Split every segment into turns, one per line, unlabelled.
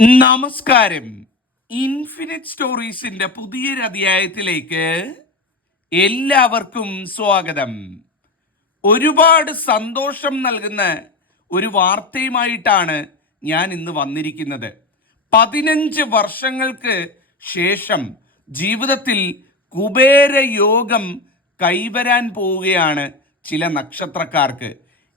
നമസ്കാരം. ഇൻഫിനിറ്റ് സ്റ്റോറീസിന്റെ പുതിയൊരു അധ്യായത്തിലേക്ക് എല്ലാവർക്കും സ്വാഗതം. ഒരുപാട് സന്തോഷം നൽകുന്ന ഒരു വാർത്തയുമായിട്ടാണ് ഞാൻ ഇന്ന് വന്നിരിക്കുന്നത്. പതിനഞ്ച് വർഷങ്ങൾക്ക് ശേഷം ജീവിതത്തിൽ കുബേര യോഗം കൈവരാൻ പോവുകയാണ് ചില നക്ഷത്രക്കാർക്ക്.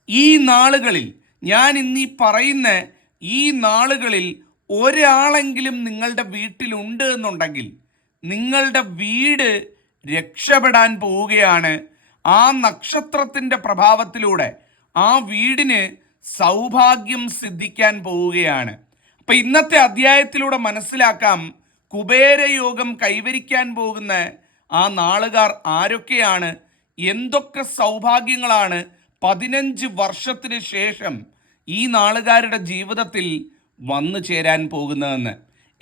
ഈ നാളുകളിൽ ഞാൻ ഇന്നീ പറയുന്ന ഈ നാളുകളിൽ ഒരാളെങ്കിലും നിങ്ങളുടെ വീട്ടിലുണ്ട് എന്നുണ്ടെങ്കിൽ നിങ്ങളുടെ വീട് രക്ഷപ്പെടാൻ പോവുകയാണ്. ആ നക്ഷത്രത്തിന്റെ പ്രഭാവത്തിലൂടെ ആ വീടിന് സൗഭാഗ്യം സിദ്ധിക്കാൻ പോവുകയാണ്. അപ്പം ഇന്നത്തെ അധ്യായത്തിലൂടെ മനസ്സിലാക്കാം കുബേരയോഗം കൈവരിക്കാൻ പോകുന്ന ആ നാളുകാർ ആരൊക്കെയാണ് എന്തൊക്കെ സൗഭാഗ്യങ്ങളാണ് പതിനഞ്ച് വർഷത്തിന് ശേഷം ഈ നാളുകാരുടെ ജീവിതത്തിൽ വന്നു ചേരാൻ പോകുന്നതെന്ന്.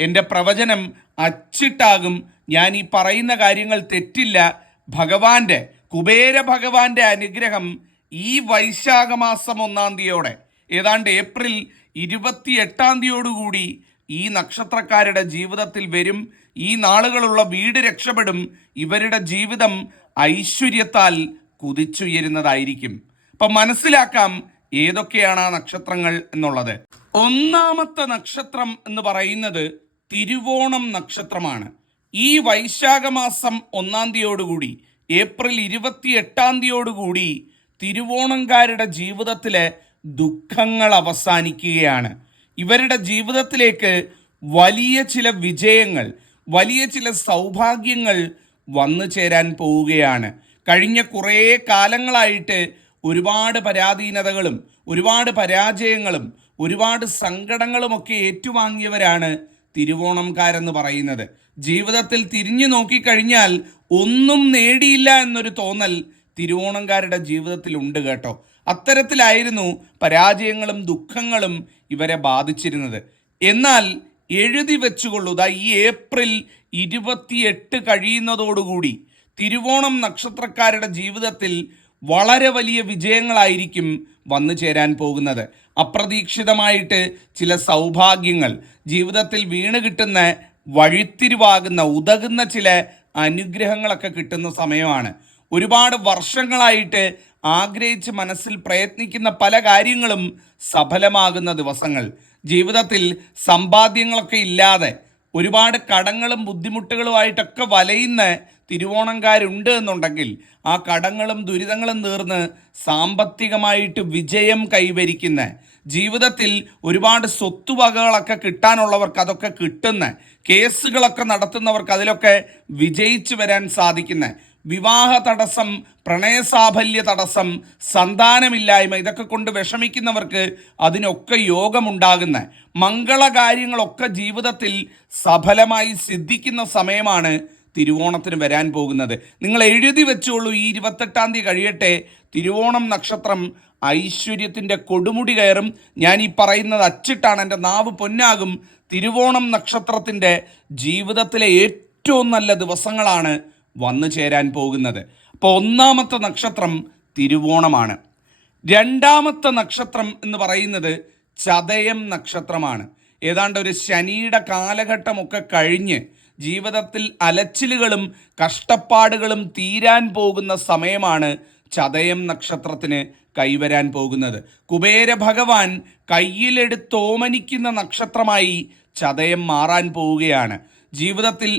എന്റെ പ്രവചനം അച്ചിട്ടാകും. ഞാൻ ഈ പറയുന്ന കാര്യങ്ങൾ തെറ്റില്ല. ഭഗവാന്റെ കുബേര ഭഗവാന്റെ അനുഗ്രഹം ഈ വൈശാഖ മാസം ഒന്നാം തീയതിയോടെ. ഏതാണ്ട് ഏപ്രിൽ ഇരുപത്തി എട്ടാം തീയതിയോടുകൂടി ഈ നക്ഷത്രക്കാരുടെ ജീവിതത്തിൽ വരും. ഈ നാളുകളുള്ള വീട് രക്ഷപ്പെടും. ഇവരുടെ ജീവിതം ഐശ്വര്യത്താൽ കുതിച്ചുയരുന്നതായിരിക്കും. അപ്പം മനസ്സിലാക്കാം ഏതൊക്കെയാണ് ആ നക്ഷത്രങ്ങൾ എന്നുള്ളത്? ഒന്നാമത്തെ നക്ഷത്രം എന്ന് പറയുന്നത് തിരുവോണം നക്ഷത്രമാണ്. ഈ വൈശാഖ മാസം ഒന്നാം തീയതിയോടുകൂടി ഏപ്രിൽ ഇരുപത്തി എട്ടാം തീയതിയോടുകൂടി തിരുവോണംകാരുടെ ജീവിതത്തിലെ ദുഃഖങ്ങൾ അവസാനിക്കുകയാണ്. ഇവരുടെ ജീവിതത്തിലേക്ക് വലിയ ചില വിജയങ്ങൾ വലിയ ചില സൗഭാഗ്യങ്ങൾ വന്നു ചേരാൻ പോവുകയാണ്. കഴിഞ്ഞ കുറേ കാലങ്ങളായിട്ട് ഒരുപാട് പരാധീനതകളും ഒരുപാട് പരാജയങ്ങളും ഒരുപാട് സങ്കടങ്ങളുമൊക്കെ ഏറ്റുവാങ്ങിയവരാണ് തിരുവോണംകാരെന്ന് പറയുന്നത്. ജീവിതത്തിൽ തിരിഞ്ഞു നോക്കിക്കഴിഞ്ഞാൽ ഒന്നും നേടിയില്ല എന്നൊരു തോന്നൽ തിരുവോണംകാരുടെ ജീവിതത്തിൽ ഉണ്ട് കേട്ടോ. അത്തരത്തിലായിരുന്നു പരാജയങ്ങളും ദുഃഖങ്ങളും ഇവരെ ബാധിച്ചിരുന്നത്. എന്നാൽ എഴുതി വെച്ചുകൊള്ളുക ഈ ഏപ്രിൽ ഇരുപത്തിയെട്ട് കഴിയുന്നതോടുകൂടി തിരുവോണം നക്ഷത്രക്കാരുടെ ജീവിതത്തിൽ വളരെ വലിയ വിജയങ്ങളായിരിക്കും വന്നു ചേരാൻ പോകുന്നത്. അപ്രതീക്ഷിതമായിട്ട് ചില സൗഭാഗ്യങ്ങൾ ജീവിതത്തിൽ വീണ് കിട്ടുന്ന വഴിത്തിരിവാകുന്ന ഉതകുന്ന ചില അനുഗ്രഹങ്ങളൊക്കെ കിട്ടുന്ന സമയമാണ്. ഒരുപാട് വർഷങ്ങളായിട്ട് ആഗ്രഹിച്ച് മനസ്സിൽ പ്രയത്നിക്കുന്ന പല കാര്യങ്ങളും സഫലമാകുന്ന ദിവസങ്ങൾ. ജീവിതത്തിൽ സമ്പാദ്യങ്ങളൊക്കെ ഇല്ലാതെ ഒരുപാട് കടങ്ങളും ബുദ്ധിമുട്ടുകളുമായിട്ടൊക്കെ വലയുന്ന തിരുവോണംകാരുണ്ട് എന്നുണ്ടെങ്കിൽ ആ കടങ്ങളും ദുരിതങ്ങളും തീർന്ന് സാമ്പത്തികമായിട്ട് വിജയം കൈവരിക്കുന്ന ജീവിതത്തിൽ ഒരുപാട് സ്വത്തുവകകളൊക്കെ കിട്ടാനുള്ളവർക്ക് അതൊക്കെ കിട്ടുന്ന കേസുകളൊക്കെ നടത്തുന്നവർക്ക് അതിലൊക്കെ വിജയിച്ചു വരാൻ സാധിക്കുന്ന വിവാഹ തടസ്സം പ്രണയസാഫല്യ തടസ്സം സന്താനമില്ലായ്മ ഇതൊക്കെ കൊണ്ട് വിഷമിക്കുന്നവർക്ക് അതിനൊക്കെ യോഗമുണ്ടാകുന്ന മംഗളകാര്യങ്ങളൊക്കെ ജീവിതത്തിൽ സഫലമായി സിദ്ധിക്കുന്ന സമയമാണ് തിരുവോണത്തിന് വരാൻ പോകുന്നത്. നിങ്ങൾ എഴുതി വെച്ചോളൂ ഈ ഇരുപത്തെട്ടാം തീയതി കഴിയട്ടെ. തിരുവോണം നക്ഷത്രം ഐശ്വര്യത്തിന്റെ കൊടുമുടി കയറും. ഞാൻ ഈ പറയുന്നത് അച്ചിട്ടാണ് എന്റെ നാവ് പൊന്നാകും. തിരുവോണം നക്ഷത്രത്തിന്റെ ജീവിതത്തിലെ ഏറ്റവും നല്ല ദിവസങ്ങളാണ് വന്നു ചേരാൻ പോകുന്നത്. അപ്പോൾ ഒന്നാമത്തെ നക്ഷത്രം തിരുവോണമാണ്. രണ്ടാമത്തെ നക്ഷത്രം എന്ന് പറയുന്നത് ചതയം നക്ഷത്രമാണ്. ഏതാണ്ട് ഒരു ശനിയുടെ കാലഘട്ടമൊക്കെ കഴിഞ്ഞ് ജീവിതത്തിൽ അലച്ചിലുകളും കഷ്ടപ്പാടുകളും തീരാൻ പോകുന്ന സമയമാണ് ചതയം നക്ഷത്രത്തിന് കൈവരാൻ പോകുന്നത്. കുബേര ഭഗവാൻ കയ്യിലെടുത്തോമനിക്കുന്ന നക്ഷത്രമായി ചതയം മാറാൻ പോവുകയാണ്. ജീവിതത്തിൽ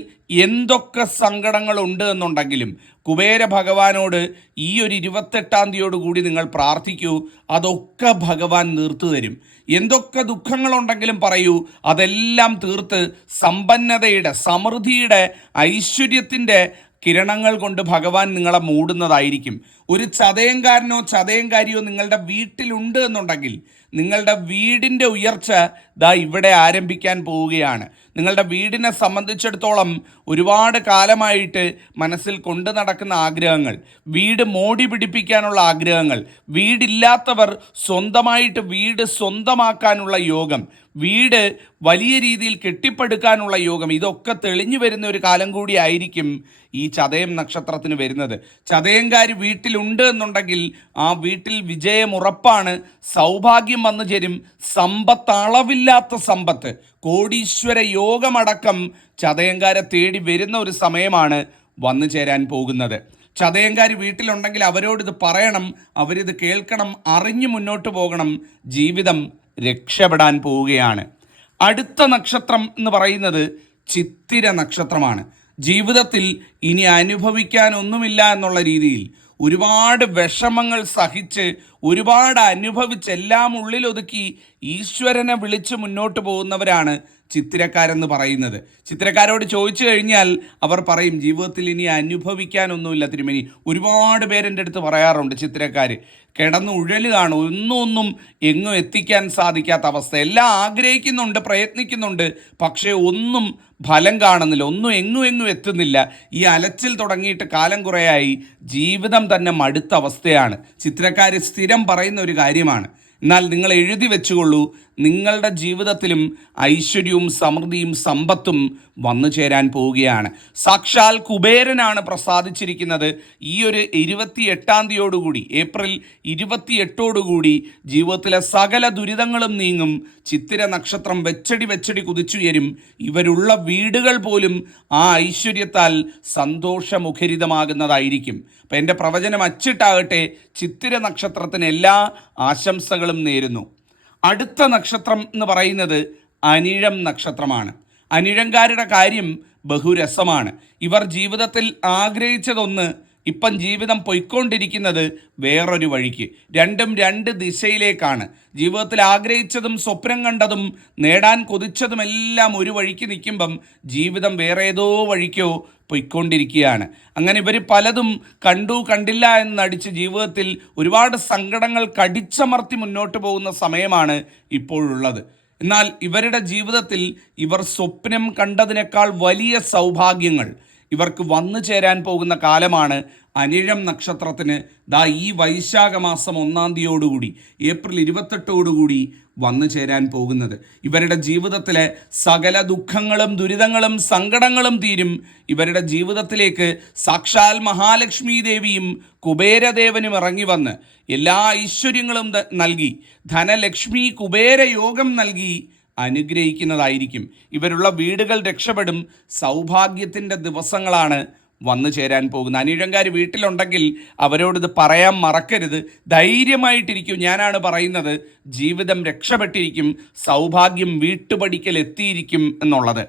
എന്തൊക്കെ സങ്കടങ്ങളുണ്ട് എന്നുണ്ടെങ്കിലും കുബേര ഭഗവാനോട് ഈ ഒരു ഇരുപത്തെട്ടാം തീയതിയോടുകൂടി നിങ്ങൾ പ്രാർത്ഥിക്കൂ. അതൊക്കെ ഭഗവാൻ നീർത്തു തരും. എന്തൊക്കെ ദുഃഖങ്ങളുണ്ടെങ്കിലും പറയൂ. അതെല്ലാം തീർത്ത് സമ്പന്നതയുടെ സമൃദ്ധിയുടെ ഐശ്വര്യത്തിന്റെ കിരണങ്ങൾ കൊണ്ട് ഭഗവാൻ നിങ്ങളെ മൂടുന്നതായിരിക്കും. ഒരു ചതയങ്കാരനോ ചതയങ്കാരിയോ നിങ്ങളുടെ വീട്ടിലുണ്ട് എന്നുണ്ടെങ്കിൽ നിങ്ങളുടെ വീടിന്റെ ഉയർച്ച ദാ ഇവിടെ ആരംഭിക്കാൻ പോവുകയാണ്. നിങ്ങളുടെ വീടിനെ സംബന്ധിച്ചിടത്തോളം ഒരുപാട് കാലമായിട്ട് മനസ്സിൽ കൊണ്ടു നടക്കുന്ന ആഗ്രഹങ്ങൾ വീട് മോടി പിടിപ്പിക്കാനുള്ള ആഗ്രഹങ്ങൾ വീടില്ലാത്തവർ സ്വന്തമായിട്ട് വീട് സ്വന്തമാക്കാനുള്ള യോഗം വീട് വലിയ രീതിയിൽ കെട്ടിപ്പടുക്കാനുള്ള യോഗം ഇതൊക്കെ തെളിഞ്ഞു വരുന്ന ഒരു കാലം കൂടി ആയിരിക്കും ഈ ചതയം നക്ഷത്രത്തിന് വരുന്നത്. ചതയംകാരി വീട്ടിലുണ്ട് എന്നുണ്ടെങ്കിൽ ആ വീട്ടിൽ വിജയം ഉറപ്പാണ് സൗഭാഗ്യം വന്നു ചേരും സമ്പത്ത് അളവില്ലാത്ത സമ്പത്ത്. കോടീശ്വര യോഗമടക്കം ചതയങ്കാരെ തേടി വരുന്ന ഒരു സമയമാണ് വന്നു ചേരാൻ പോകുന്നത്. ചതയങ്കാർ വീട്ടിലുണ്ടെങ്കിൽ അവരോട് ഇത് പറയണം അവരിത് കേൾക്കണം അറിഞ്ഞു മുന്നോട്ട് പോകണം ജീവിതം രക്ഷപ്പെടാൻ പോവുകയാണ്. അടുത്ത നക്ഷത്രം എന്ന് പറയുന്നത് ചിത്തിര നക്ഷത്രമാണ്. ജീവിതത്തിൽ ഇനി അനുഭവിക്കാനൊന്നുമില്ല എന്നുള്ള രീതിയിൽ ഒരുപാട് വിഷമങ്ങൾ സഹിച്ച് ഒരുപാട് അനുഭവിച്ച് എല്ലാം ഉള്ളിലൊതുക്കി ഈശ്വരനെ വിളിച്ച് മുന്നോട്ട് പോകുന്നവരാണ് ചിത്തിരക്കാരെന്ന് പറയുന്നത്. ചിത്രക്കാരോട് ചോദിച്ചു കഴിഞ്ഞാൽ അവർ പറയും ജീവിതത്തിൽ ഇനി അനുഭവിക്കാനൊന്നുമില്ല തിരുമേനി. ഒരുപാട് പേരെന്റെ അടുത്ത് പറയാറുണ്ട് ചിത്രക്കാർ കിടന്ന് ഉഴലുകയാണ് ഒന്നും ഒന്നും എങ്ങും എത്തിക്കാൻ സാധിക്കാത്ത അവസ്ഥ. എല്ലാം ആഗ്രഹിക്കുന്നുണ്ട് പ്രയത്നിക്കുന്നുണ്ട്. പക്ഷേ ഒന്നും ഫലം കാണുന്നില്ല. ഒന്നും എങ്ങും എങ്ങും എത്തുന്നില്ല. ഈ അലച്ചിൽ തുടങ്ങിയിട്ട് കാലം കുറേയായി. ജീവിതം തന്നെ മടുത്ത അവസ്ഥയാണ്. ചിത്രക്കാർ സ്ഥിരം പറയുന്ന ഒരു കാര്യമാണ്. എന്നാൽ നിങ്ങൾ എഴുതി വെച്ചുകൊള്ളൂ നിങ്ങളുടെ ജീവിതത്തിലും ഐശ്വര്യവും സമൃദ്ധിയും സമ്പത്തും വന്നു ചേരാൻ പോവുകയാണ്. സാക്ഷാൽ കുബേരനാണ് പ്രസാദിച്ചിരിക്കുന്നത്. ഈ ഒരു ഇരുപത്തി എട്ടാം തീയതിയോടുകൂടി ഏപ്രിൽ ഇരുപത്തി എട്ടോടുകൂടി ജീവിതത്തിലെ സകല ദുരിതങ്ങളും നീങ്ങും. ചിത്തിര നക്ഷത്രം വെച്ചടി വെച്ചടി കുതിച്ചുയരും. ഇവരുള്ള വീടുകൾ പോലും ആ ഐശ്വര്യത്താൽ സന്തോഷമുഖരിതമാകുന്നതായിരിക്കും. അപ്പം എന്റെ പ്രവചനം അച്ചിട്ടാകട്ടെ. ചിത്തിര നക്ഷത്രത്തിന് എല്ലാ ആശംസകളും നേരുന്നു. അടുത്ത നക്ഷത്രം എന്ന് പറയുന്നത് അനിഴം നക്ഷത്രമാണ്. അനിഴങ്കാരുടെ കാര്യം ബഹുരസമാണ്. ഇവർ ജീവിതത്തിൽ ആഗ്രഹിച്ചതൊന്ന് ഇപ്പം ജീവിതം പൊയ്ക്കൊണ്ടിരിക്കുന്നത് വേറൊരു വഴിക്ക്. രണ്ടും രണ്ട് ദിശയിലേക്കാണ്. ജീവിതത്തിൽ ആഗ്രഹിച്ചതും സ്വപ്നം കണ്ടതും നേടാൻ കൊതിച്ചതുമെല്ലാം ഒരു വഴിക്ക് നിൽക്കുമ്പം ജീവിതം വേറെ ഏതോ വഴിക്കോ പൊയ്ക്കൊണ്ടിരിക്കുകയാണ്. അങ്ങനെ ഇവർ പലതും കണ്ടു കണ്ടില്ല എന്ന് നടിച്ച് ജീവിതത്തിൽ ഒരുപാട് സങ്കടങ്ങൾ കടിച്ചമർത്തി മുന്നോട്ട് പോകുന്ന സമയമാണ് ഇപ്പോഴുള്ളത്. എന്നാൽ ഇവരുടെ ജീവിതത്തിൽ ഇവർ സ്വപ്നം കണ്ടതിനേക്കാൾ വലിയ സൗഭാഗ്യങ്ങൾ ഇവർക്ക് വന്നു ചേരാൻ പോകുന്ന കാലമാണ് അനിഴം നക്ഷത്രത്തിന്. ദാ ഈ വൈശാഖ മാസം ഒന്നാം തീയതിയോടുകൂടി ഏപ്രിൽ ഇരുപത്തെട്ടോടുകൂടി വന്നു ചേരാൻ പോകുന്നത്. ഇവരുടെ ജീവിതത്തിലെ സകല ദുഃഖങ്ങളും ദുരിതങ്ങളും സങ്കടങ്ങളും തീരും. ഇവരുടെ ജീവിതത്തിലേക്ക് സാക്ഷാൽ മഹാലക്ഷ്മി ദേവിയും കുബേരദേവനും ഇറങ്ങി വന്ന് എല്ലാ ഐശ്വര്യങ്ങളും നൽകി. ധനലക്ഷ്മി കുബേര യോഗം നൽകി. അനുഗ്രഹിക്കുന്നതായിരിക്കും. ഇവരുള്ള വീടുകൾ രക്ഷപ്പെടും. സൗഭാഗ്യത്തിന്റെ ദിവസങ്ങളാണ് വന്നു ചേരാൻ പോകുന്നത്. അനിഴങ്കാർ വീട്ടിലുണ്ടെങ്കിൽ അവരോട് ഇത് പറയാൻ മറക്കരുത്. ധൈര്യമായിട്ടിരിക്കും. ഞാനാണ് പറയുന്നത് ജീവിതം രക്ഷപ്പെട്ടിരിക്കും. സൗഭാഗ്യം വീട്ടുപടിക്കൽ എത്തിയിരിക്കും എന്നുള്ളത്.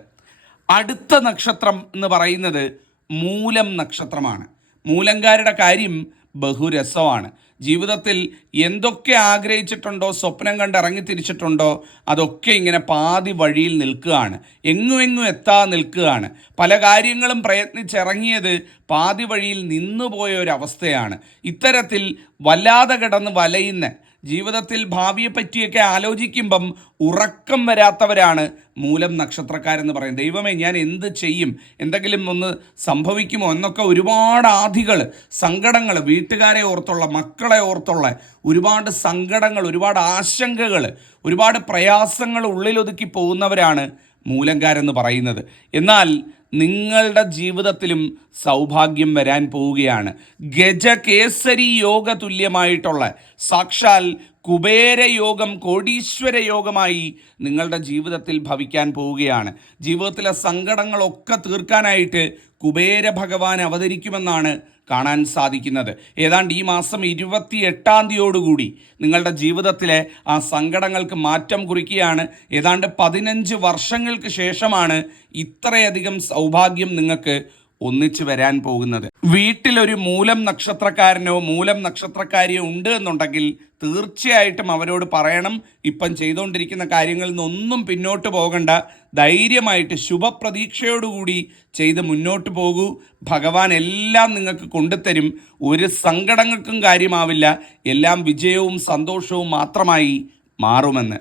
അടുത്ത നക്ഷത്രം എന്ന് പറയുന്നത് മൂലം നക്ഷത്രമാണ്. മൂലങ്കാരുടെ കാര്യം ബഹുരസമാണ്. ജീവിതത്തിൽ എന്തൊക്കെ ആഗ്രഹിച്ചിട്ടുണ്ടോ സ്വപ്നം കണ്ട് ഇറങ്ങി തിരിച്ചിട്ടുണ്ടോ അതൊക്കെ ഇങ്ങനെ പാതി വഴിയിൽ നിൽക്കുകയാണ്. എങ്ങും എങ്ങും എത്താ നിൽക്കുകയാണ്. പല കാര്യങ്ങളും പ്രയത്നിച്ചിറങ്ങിയത് പാതി വഴിയിൽ നിന്നുപോയ ഒരവസ്ഥയാണ് ഇത്തരത്തിൽ വല്ലാതെ കിടന്ന് വലയുന്ന ജീവിതത്തിൽ ഭാവിയെ പറ്റിയൊക്കെ ആലോചിക്കുമ്പം ഉറക്കം വരാത്തവരാണ് മൂലം നക്ഷത്രക്കാരെന്ന് പറയും ദൈവമേ ഞാൻ എന്ത് ചെയ്യും? എന്തെങ്കിലും ഒന്ന് സംഭവിക്കുമോ? എന്നൊക്കെ ഒരുപാട് ആധികൾ സങ്കടങ്ങൾ വീട്ടുകാരെ ഓർത്തുള്ള മക്കളെ ഓർത്തുള്ള ഒരുപാട് സങ്കടങ്ങൾ ഒരുപാട് ആശങ്കകൾ ഒരുപാട് പ്രയാസങ്ങൾ ഉള്ളിലൊതുക്കി പോകുന്നവരാണ് മൂലങ്കാരെന്ന് പറയുന്നത്. എന്നാൽ നിങ്ങളുടെ ജീവിതത്തിലും സൗഭാഗ്യം വരാൻ പോവുകയാണ്. ഗജകേസരി യോഗ തുല്യമായിട്ടുള്ള സാക്ഷാൽ കുബേരയോഗം കോടീശ്വര യോഗമായി നിങ്ങളുടെ ജീവിതത്തിൽ ഭവിക്കാൻ പോവുകയാണ്. ജീവിതത്തിലെ സങ്കടങ്ങളൊക്കെ തീർക്കാനായിട്ട് കുബേര ഭഗവാൻ അവതരിക്കുമെന്നാണ് കാണാൻ സാധിക്കുന്നത്. ഏതാണ്ട് ഈ മാസം ഇരുപത്തി എട്ടാം തീയതിയോടുകൂടി നിങ്ങളുടെ ജീവിതത്തിലെ ആ സങ്കടങ്ങൾക്ക് മാറ്റം കുറിക്കുകയാണ്. ഏതാണ്ട് പതിനഞ്ച് വർഷങ്ങൾക്ക് ശേഷമാണ് ഇത്രയധികം സൗഭാഗ്യം നിങ്ങൾക്ക് ഒന്നിച്ചു വരാൻ പോകുന്നത്. വീട്ടിലൊരു മൂലം നക്ഷത്രക്കാരനോ മൂലം നക്ഷത്രക്കാരിയോ ഉണ്ട് എന്നുണ്ടെങ്കിൽ തീർച്ചയായിട്ടും അവരോട് പറയണം. ഇപ്പം ചെയ്തുകൊണ്ടിരിക്കുന്ന കാര്യങ്ങളിൽ നിന്നൊന്നും പിന്നോട്ട് പോകണ്ട. ധൈര്യമായിട്ട് ശുഭപ്രതീക്ഷയോടുകൂടി ചെയ്ത് മുന്നോട്ട് പോകൂ. ഭഗവാൻ എല്ലാം നിങ്ങൾക്ക് കൊണ്ടുതരും. ഒരു സങ്കടങ്ങൾക്കും കാര്യമാവില്ല. എല്ലാം വിജയവും സന്തോഷവും മാത്രമായി മാറുമെന്ന്.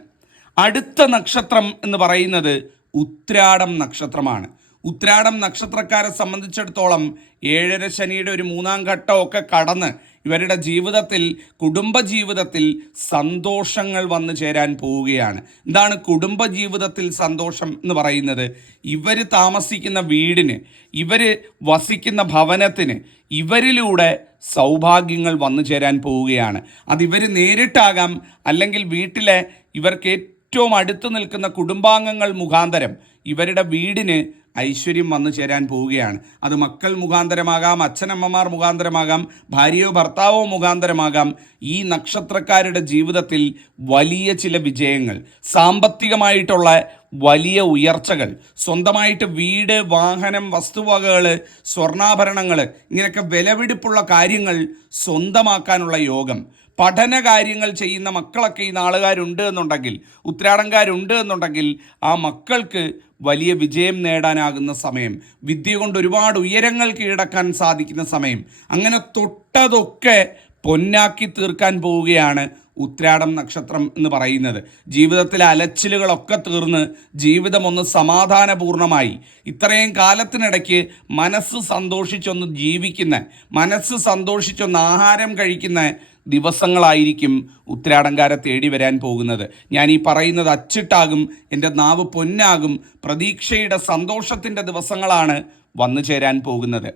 അടുത്ത നക്ഷത്രം എന്ന് പറയുന്നത് ഉത്രാടം നക്ഷത്രമാണ്. ഉത്രാടം നക്ഷത്രക്കാരെ സംബന്ധിച്ചിടത്തോളം ഏഴര ശനിയുടെ ഒരു മൂന്നാം ഘട്ടമൊക്കെ കടന്ന് ഇവരുടെ ജീവിതത്തിൽ കുടുംബജീവിതത്തിൽ സന്തോഷങ്ങൾ വന്നു ചേരാൻ പോവുകയാണ്. എന്താണ് കുടുംബജീവിതത്തിൽ സന്തോഷം എന്ന് പറയുന്നത്? ഇവർ താമസിക്കുന്ന വീടിന് ഇവർ വസിക്കുന്ന ഭവനത്തിന് ഇവരിലൂടെ സൗഭാഗ്യങ്ങൾ വന്നു ചേരാൻ പോവുകയാണ്. അതിവർ നേരിട്ടാകാം അല്ലെങ്കിൽ വീട്ടിലെ ഇവർക്ക് ഏറ്റവും അടുത്ത് നിൽക്കുന്ന കുടുംബാംഗങ്ങൾ മുഖാന്തരം ഇവരുടെ വീടിന് ഐശ്വര്യം വന്നു ചേരാൻ പോവുകയാണ്. അത് മക്കൾ മുഖാന്തരമാകാം അച്ഛനമ്മമാർ മുഖാന്തരമാകാം ഭാര്യയോ ഭർത്താവോ മുഖാന്തരമാകാം. ഈ നക്ഷത്രക്കാരുടെ ജീവിതത്തിൽ വലിയ ചില വിജയങ്ങൾ സാമ്പത്തികമായിട്ടുള്ള വലിയ ഉയർച്ചകൾ സ്വന്തമായിട്ട് വീട് വാഹനം വസ്തുവകകൾ സ്വർണാഭരണങ്ങൾ ഇങ്ങനെയൊക്കെ വിലപിടിപ്പുള്ള കാര്യങ്ങൾ സ്വന്തമാക്കാനുള്ള യോഗം. പഠന കാര്യങ്ങൾ ചെയ്യുന്ന മക്കളൊക്കെ ഈ നാളുകാരുണ്ട് എന്നുണ്ടെങ്കിൽ ഉത്രാടംകാരുണ്ട് എന്നുണ്ടെങ്കിൽ ആ മക്കൾക്ക് വലിയ വിജയം നേടാനാകുന്ന സമയം. വിദ്യ കൊണ്ട് ഒരുപാട് ഉയരങ്ങൾ കീഴടക്കാൻ സാധിക്കുന്ന സമയം. അങ്ങനെ തൊട്ടതൊക്കെ പൊന്നാക്കി തീർക്കാൻ പോവുകയാണ് ഉത്രാടം നക്ഷത്രം എന്ന് പറയുന്നത്. ജീവിതത്തിലെ അലച്ചിലുകളൊക്കെ തീർന്ന് ജീവിതം ഒന്ന് സമാധാനപൂർണമായി. ഇത്രയും കാലത്തിനിടയ്ക്ക് മനസ്സ് സന്തോഷിച്ചൊന്ന് ജീവിക്കുന്ന മനസ്സ് സന്തോഷിച്ചൊന്ന് ആഹാരം കഴിക്കുന്ന ദിവസങ്ങളായിരിക്കും ഉത്രാടങ്കാരെ തേടി വരാൻ പോകുന്നത്. ഞാൻ ഈ പറയുന്നത് അച്ചിട്ടാകും എന്റെ നാവ് പൊന്നാകും പ്രതീക്ഷയുടെ സന്തോഷത്തിന്റെ ദിവസങ്ങളാണ് വന്നു ചേരാൻ പോകുന്നത്.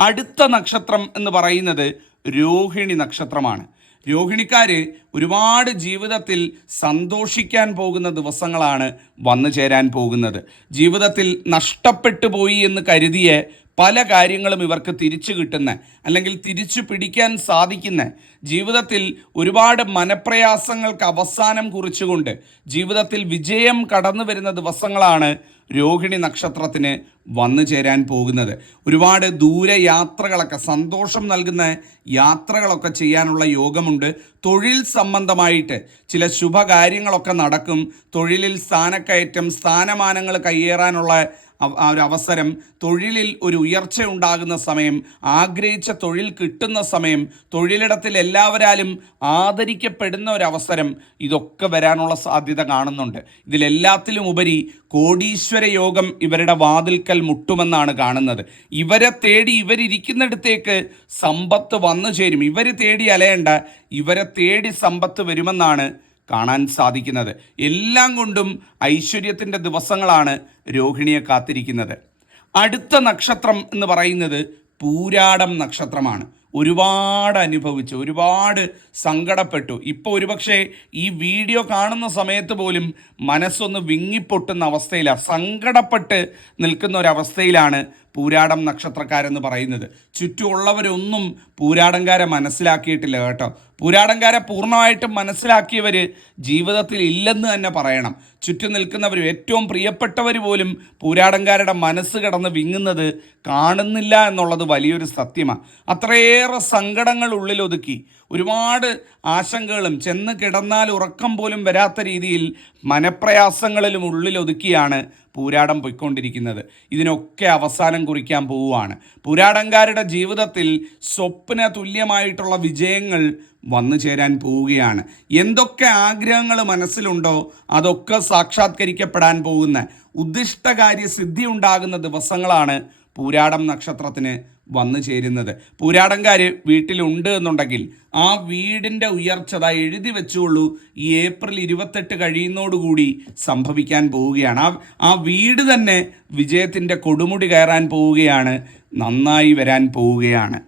അടുത്ത നക്ഷത്രം എന്ന് പറയുന്നത് രോഹിണി നക്ഷത്രമാണ്. രോഹിണിക്കാര് ഒരുപാട് ജീവിതത്തിൽ സന്തോഷിക്കാൻ പോകുന്ന ദിവസങ്ങളാണ് വന്നു ചേരാൻ പോകുന്നത്. ജീവിതത്തിൽ നഷ്ടപ്പെട്ടു പോയി എന്ന് കരുതിയ പല കാര്യങ്ങളും ഇവർക്ക് തിരിച്ചു കിട്ടുന്ന അല്ലെങ്കിൽ തിരിച്ചു പിടിക്കാൻ സാധിക്കുന്ന ജീവിതത്തിൽ ഒരുപാട് മനപ്രയാസങ്ങൾക്ക് അവസാനം കുറിച്ചുകൊണ്ട് ജീവിതത്തിൽ വിജയം കടന്നു വരുന്ന ദിവസങ്ങളാണ് രോഹിണി നക്ഷത്രത്തിന് വന്നു ചേരാൻ പോകുന്നത്. ഒരുപാട് ദൂരെ യാത്രകളൊക്കെ സന്തോഷം നൽകുന്ന യാത്രകളൊക്കെ ചെയ്യാനുള്ള യോഗമുണ്ട്. തൊഴിൽ സംബന്ധമായിട്ട് ചില ശുഭകാര്യങ്ങളൊക്കെ നടക്കും. തൊഴിലിൽ സ്ഥാനക്കയറ്റം സ്ഥാനമാനങ്ങൾ കയ്യേറാനുള്ള ആ ഒരു അവസരം തൊഴിലിൽ ഒരു ഉയർച്ച ഉണ്ടാകുന്ന സമയം ആഗ്രഹിച്ച തൊഴിൽ കിട്ടുന്ന സമയം തൊഴിലിടത്തിൽ എല്ലാവരാലും ആദരിക്കപ്പെടുന്ന ഒരു അവസരം ഇതൊക്കെ വരാനുള്ള സാധ്യത കാണുന്നുണ്ട്. ഇതിലെല്ലാത്തിലും ഉപരി കോടീശ്വര യോഗം ഇവരുടെ വാതിൽക്കൽ മുട്ടുമെന്നാണ് കാണുന്നത്. ഇവരെ തേടി ഇവരിരിക്കുന്നിടത്തേക്ക് സമ്പത്ത് വന്നു ചേരും. ഇവർ തേടി അലയേണ്ട ഇവരെ തേടി സമ്പത്ത് വരുമെന്നാണ് കാണാൻ സാധിക്കുന്നത്. എല്ലാം കൊണ്ടും ഐശ്വര്യത്തിന്റെ ദിവസങ്ങളാണ് രോഹിണിയെ കാത്തിരിക്കുന്നത്. അടുത്ത നക്ഷത്രം എന്ന് പറയുന്നത് പൂരാടം നക്ഷത്രമാണ്. ഒരുപാട് അനുഭവിച്ചു ഒരുപാട് സങ്കടപ്പെട്ടു. ഇപ്പോൾ ഒരുപക്ഷെ ഈ വീഡിയോ കാണുന്ന സമയത്ത് പോലും മനസ്സൊന്ന് വിങ്ങിപ്പൊട്ടുന്ന അവസ്ഥയിലാണ് സങ്കടപ്പെട്ട് നിൽക്കുന്ന ഒരവസ്ഥയിലാണ് പൂരാടം നക്ഷത്രക്കാരെന്ന് പറയുന്നത്. ചുറ്റുമുള്ളവരൊന്നും പൂരാടംകാരെ മനസ്സിലാക്കിയിട്ടില്ല കേട്ടോ. പൂരാടംകാരെ പൂർണമായിട്ടും മനസ്സിലാക്കിയവർ ജീവിതത്തിൽ ഇല്ലെന്ന് തന്നെ പറയണം. ചുറ്റും നിൽക്കുന്നവർ ഏറ്റവും പ്രിയപ്പെട്ടവർ പോലും പൂരാടങ്കാരുടെ മനസ്സ് കിടന്ന് വിങ്ങുന്നത് കാണുന്നില്ല എന്നുള്ളത് വലിയൊരു സത്യമാണ് അത്രയേറെ സങ്കടങ്ങൾ ഉള്ളിലൊതുക്കി. ഒരുപാട് ആശങ്കകളും ചെന്ന് കിടന്നാൽ ഉറക്കം പോലും വരാത്ത രീതിയിൽ മനപ്രയാസങ്ങളിലും ഉള്ളിലൊതുക്കിയാണ് പൂരാടം പൊയ്ക്കൊണ്ടിരിക്കുന്നത്. ഇതിനൊക്കെ അവസാനം കുറിക്കാൻ പോവുകയാണ്. പൂരാടങ്കാരുടെ ജീവിതത്തിൽ സ്വപ്ന തുല്യമായിട്ടുള്ള വിജയങ്ങൾ വന്നു ചേരാൻ പോവുകയാണ്. എന്തൊക്കെ ആഗ്രഹങ്ങൾ മനസ്സിലുണ്ടോ അതൊക്കെ സാക്ഷാത്കരിക്കപ്പെടാൻ പോകുന്ന ഉദ്ദിഷ്ടകാര്യ സിദ്ധി ഉണ്ടാകുന്ന ദിവസങ്ങളാണ് പൂരാടം നക്ഷത്രത്തിന് വന്നു ചേരുന്നത്. പൂരാടംകാർ വീട്ടിലുണ്ട് എന്നുണ്ടെങ്കിൽ ആ വീടിന്റെ ഉയർച്ച എഴുതി വെച്ചുകൊള്ളൂ ഈ ഏപ്രിൽ ഇരുപത്തെട്ട് കഴിയുന്നതോടുകൂടി സംഭവിക്കാൻ പോവുകയാണ്. ആ ആ വീട് തന്നെ വിജയത്തിന്റെ കൊടുമുടി കയറാൻ പോവുകയാണ്. നന്നായി വരാൻ പോവുകയാണ്.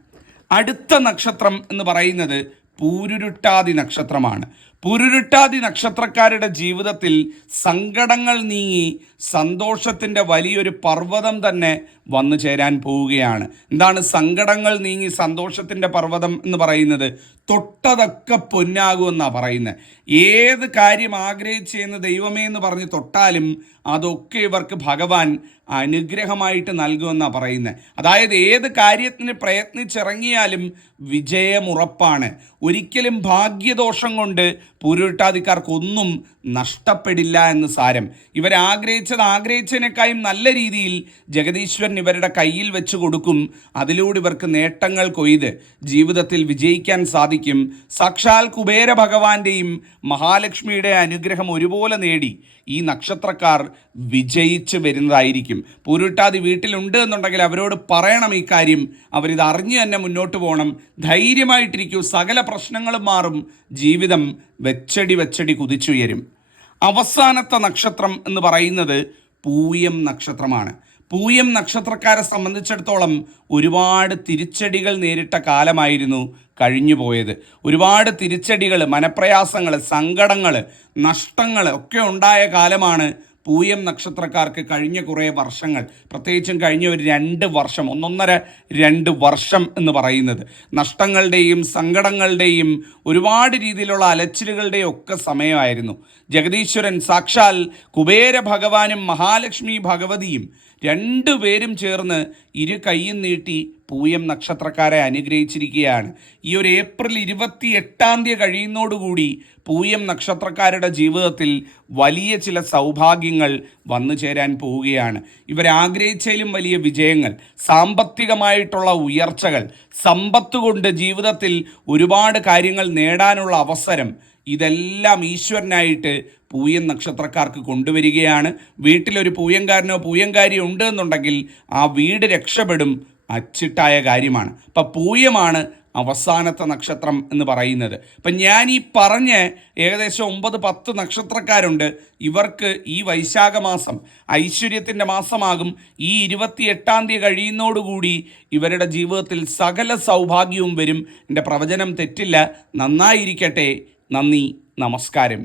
അടുത്ത നക്ഷത്രം എന്ന് പറയുന്നത് പൂരുരുട്ടാതി നക്ഷത്രമാണ്. പൂരുരുട്ടാതി നക്ഷത്രക്കാരുടെ ജീവിതത്തിൽ സങ്കടങ്ങൾ നീങ്ങി സന്തോഷത്തിന്റെ വലിയൊരു പർവതം തന്നെ വന്നു ചേരാൻ പോവുകയാണ്. എന്താണ് സങ്കടങ്ങൾ നീങ്ങി സന്തോഷത്തിന്റെ പർവതം എന്ന് പറയുന്നത്? തൊട്ടതൊക്കെ പൊന്നാകുമെന്നാണ് പറയുന്നത്. ഏത് കാര്യം ആഗ്രഹിച്ചെന്ന് ദൈവമേ എന്ന് പറഞ്ഞ് തൊട്ടാലും അതൊക്കെ ഇവർക്ക് ഭഗവാൻ അനുഗ്രഹമായിട്ട് നൽകുമെന്നാണ് പറയുന്നത് അതായത് ഏത് കാര്യത്തിന് പ്രയത്നിച്ചിറങ്ങിയാലും വിജയമുറപ്പാണ് ഒരിക്കലും ഭാഗ്യദോഷം കൊണ്ട് പൂരുട്ടാതിക്കാർക്കൊന്നും നഷ്ടപ്പെടില്ല എന്ന് സാരം. ഇവരാഗ്രഹിച്ചത് ആഗ്രഹിച്ചതിനേക്കാളും നല്ല രീതിയിൽ ജഗദീശ്വരൻ ഇവരുടെ കയ്യിൽ വെച്ച് കൊടുക്കും. അതിലൂടെ ഇവർക്ക് നേട്ടങ്ങൾ കൊയ്ത് ജീവിതത്തിൽ വിജയിക്കാൻ സാധിക്കും. സാക്ഷാൽ കുബേര ഭഗവാന്റെയും മഹാലക്ഷ്മിയുടെ അനുഗ്രഹം ഒരുപോലെ നേടി ഈ നക്ഷത്രക്കാർ വിജയിച്ച് വരുന്നതായിരിക്കും. പൂരുട്ടാതി വീട്ടിലുണ്ട് എന്നുണ്ടെങ്കിൽ അവരോട് പറയണം ഈ കാര്യം. അവരിത് അറിഞ്ഞു തന്നെ മുന്നോട്ട് പോകണം. ധൈര്യമായിട്ടിരിക്കൂ. സകല പ്രശ്നങ്ങളും മാറും. ജീവിതം വെച്ചടി വെച്ചടി കുതിച്ചുയരും. അവസാനത്തെ നക്ഷത്രം എന്ന് പറയുന്നത് പൂയം നക്ഷത്രമാണ്. പൂയം നക്ഷത്രക്കാരെ സംബന്ധിച്ചിടത്തോളം ഒരുപാട് തിരിച്ചടികൾ നേരിട്ട കാലമായിരുന്നു കഴിഞ്ഞു പോയത് ഒരുപാട് തിരിച്ചടികൾ മനപ്രയാസങ്ങൾ സങ്കടങ്ങൾ നഷ്ടങ്ങൾ ഒക്കെ ഉണ്ടായ കാലമാണ് പൂയം നക്ഷത്രക്കാർക്ക് കഴിഞ്ഞ കുറേ വർഷങ്ങൾ പ്രത്യേകിച്ചും കഴിഞ്ഞ ഒരു രണ്ട് വർഷം ഒന്നൊന്നര രണ്ട് വർഷം എന്ന് പറയുന്നത്. നഷ്ടങ്ങളുടെയും സങ്കടങ്ങളുടെയും ഒരുപാട് രീതിയിലുള്ള അലച്ചിലുകളുടെയും ഒക്കെ സമയമായിരുന്നു. ജഗദീശ്വരൻ സാക്ഷാൽ കുബേര ഭഗവാനും മഹാലക്ഷ്മി ഭഗവതിയും രണ്ടുപേരും ചേർന്ന് ഇരു കൈയും നീട്ടി പൂയം നക്ഷത്രക്കാരെ അനുഗ്രഹിച്ചിരിക്കുകയാണ്. ഈ ഒരു ഏപ്രിൽ ഇരുപത്തി എട്ടാം തീയതി കഴിയുന്നതോടുകൂടി പൂയം നക്ഷത്രക്കാരുടെ ജീവിതത്തിൽ വലിയ ചില സൗഭാഗ്യങ്ങൾ വന്നു ചേരാൻ പോവുകയാണ്. ഇവരാഗ്രഹിച്ചതിലും വലിയ വിജയങ്ങൾ സാമ്പത്തികമായിട്ടുള്ള ഉയർച്ചകൾ സമ്പത്ത് കൊണ്ട് ജീവിതത്തിൽ ഒരുപാട് കാര്യങ്ങൾ നേടാനുള്ള അവസരം ഇതെല്ലാം ഈശ്വരനായിട്ട് പൂയം നക്ഷത്രക്കാർക്ക് കൊണ്ടുവരികയാണ്. വീട്ടിലൊരു പൂയംകാരനോ പൂയംകാരിയോ ഉണ്ട് എന്നുണ്ടെങ്കിൽ ആ വീട് രക്ഷപ്പെടും അച്ചിട്ടായ കാര്യമാണ്. അപ്പം പൂയമാണ് അവസാനത്തെ നക്ഷത്രം എന്ന് പറയുന്നത്. അപ്പം ഞാൻ ഈ പറഞ്ഞ് ഏകദേശം ഒമ്പത് പത്ത് നക്ഷത്രക്കാരുണ്ട്. ഇവർക്ക് ഈ വൈശാഖ മാസം ഐശ്വര്യത്തിന്റെ മാസമാകും. ഈ ഇരുപത്തി എട്ടാം തീയതി കഴിയുന്നതോടുകൂടി ഇവരുടെ ജീവിതത്തിൽ സകല സൗഭാഗ്യവും വരും. എന്റെ പ്രവചനം തെറ്റില്ല. നന്നായിരിക്കട്ടെ. നന്ദി നമസ്കാരം.